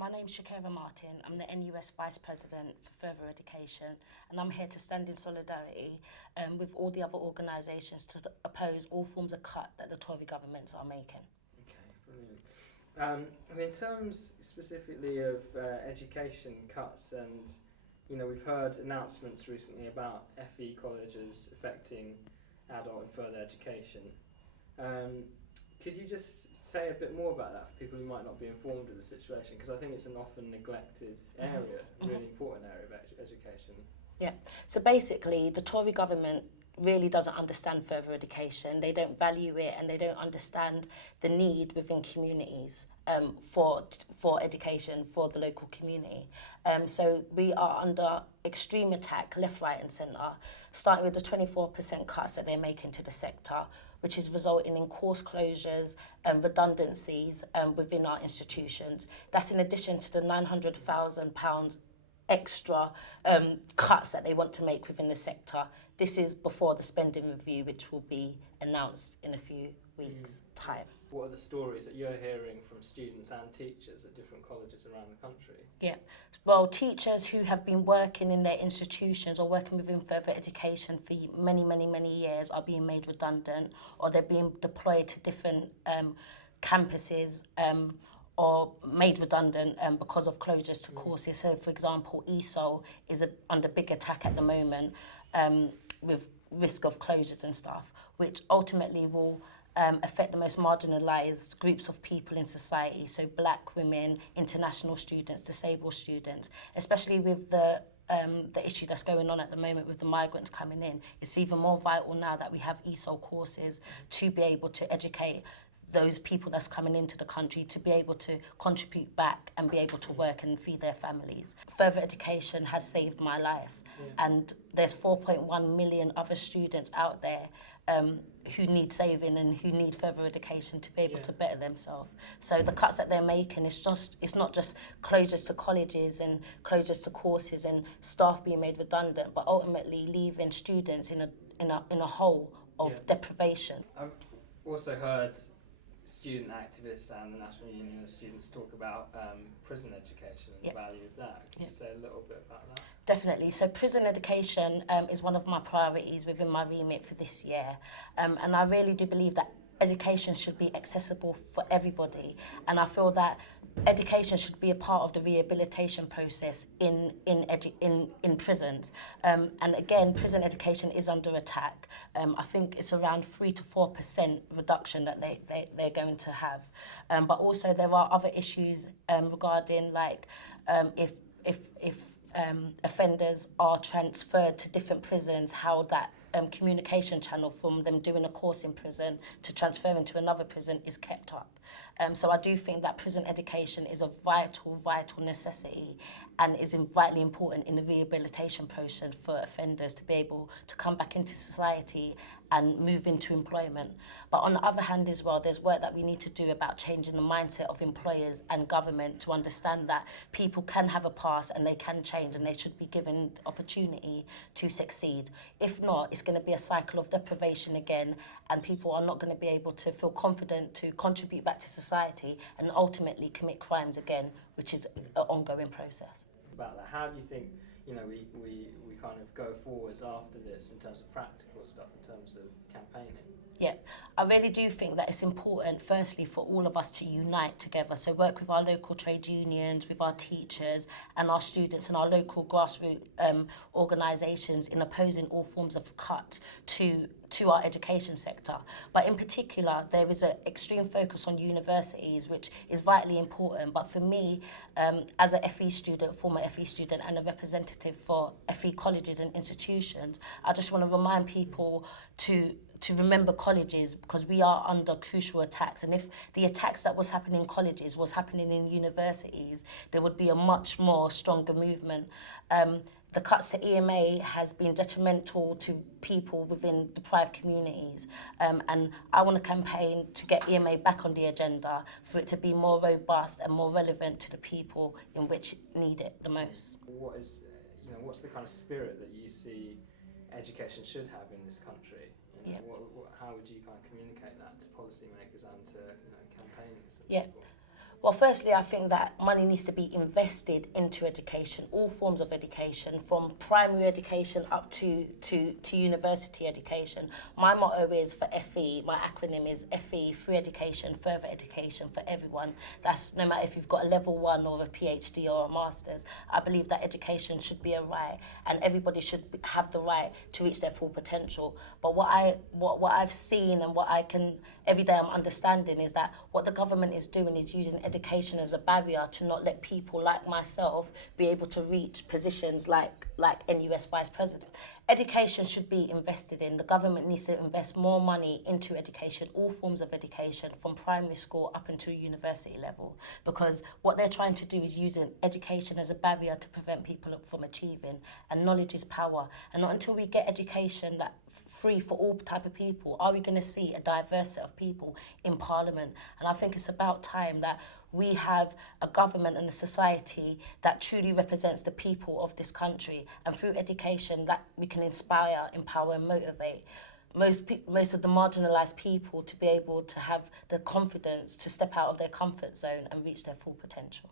my name's Shakira Martin. I'm the NUS Vice President for Further Education, and I'm here to stand in solidarity with all the other organisations to oppose all forms of cut that the Tory governments are making. Okay, brilliant. In terms specifically of education cuts, and we've heard announcements recently about FE colleges affecting adult and further education. Could you just say a bit more about that for people who might not be informed of the situation? Because I think it's an often neglected area, a really important area of education. Yeah, so basically the Tory government really doesn't understand further education. They don't value it, and they don't understand the need within communities for education for the local community. So we are under extreme attack left, right and centre, starting with the 24% cuts that they're making to the sector, which is resulting in course closures and redundancies within our institutions. That's in addition to the £900,000 extra cuts that they want to make within the sector. This is before the spending review, which will be announced in a few weeks' time. What are the stories that you're hearing from students and teachers at different colleges around the country? Yeah, well, teachers who have been working in their institutions or working within further education for many, many, many years are being made redundant, or they're being deployed to different campuses or made redundant because of closures to courses. So, for example, ESOL is under big attack at the moment with risk of closures and stuff, which ultimately will affect the most marginalised groups of people in society, so black women, international students, disabled students, especially with the issue that's going on at the moment with the migrants coming in. It's even more vital now that we have ESOL courses to be able to educate those people that's coming into the country to be able to contribute back and be able to work and feed their families. Further education has saved my life, and there's 4.1 million other students out there who need saving and who need further education to be able to better themselves. So the cuts that they're making, it's not just closures to colleges and closures to courses and staff being made redundant, but ultimately leaving students in a hole of deprivation. I've also heard student activists and the National Union of Students talk about prison education and the value of that. Can you say a little bit about that? Definitely. So prison education is one of my priorities within my remit for this year. And I really do believe that education should be accessible for everybody. And I feel that education should be a part of the rehabilitation process in prisons. And again, prison education is under attack. I think it's around 3 to 4% reduction that they're going to have. But also there are other issues regarding like if offenders are transferred to different prisons, how that communication channel from them doing a course in prison to transferring to another prison is kept up. So I do think that prison education is a vital necessity and is vitally important in the rehabilitation process for offenders to be able to come back into society and move into employment. But on the other hand as well, there's work that we need to do about changing the mindset of employers and government to understand that people can have a past and they can change and they should be given the opportunity to succeed. If not, it's going to be a cycle of deprivation again, and people are not going to be able to feel confident to contribute back to society and ultimately commit crimes again, which is an ongoing process. About that, how do you think we kind of go forwards after this in terms of practical stuff, in terms of campaigning? Yeah, I really do think that it's important, firstly, for all of us to unite together. So work with our local trade unions, with our teachers and our students and our local grassroots organisations in opposing all forms of cut to our education sector. But in particular, there is an extreme focus on universities, which is vitally important. But for me, as a FE student, former FE student and a representative for FE colleges and institutions, I just want to remind people to remember colleges, because we are under crucial attacks. And if the attacks that was happening in colleges was happening in universities, there would be a much more stronger movement. The cuts to EMA has been detrimental to people within deprived communities. And I want to campaign to get EMA back on the agenda for it to be more robust and more relevant to the people in which need it the most. What's the kind of spirit that you see education should have in this country? How would you kind of communicate that to policymakers and to campaigners? Yeah. Well, firstly, I think that money needs to be invested into education, all forms of education, from primary education up to university education. My motto is for FE, my acronym is FE, free education, further education for everyone. That's no matter if you've got a level 1 or a PhD or a master's. I believe that education should be a right, and everybody should have the right to reach their full potential. But what I've seen and what I can every day I'm understanding is that what the government is doing is using education as a barrier to not let people like myself be able to reach positions like NUS Vice President. Education should be invested in. The government needs to invest more money into education, all forms of education, from primary school up into university level, because what they're trying to do is using education as a barrier to prevent people from achieving, and knowledge is power. And not until we get education that free for all type of people are we going to see a diverse set of people in Parliament. And I think it's about time that we have a government and a society that truly represents the people of this country, and through education that we can inspire, empower and motivate most of the marginalised people to be able to have the confidence to step out of their comfort zone and reach their full potential.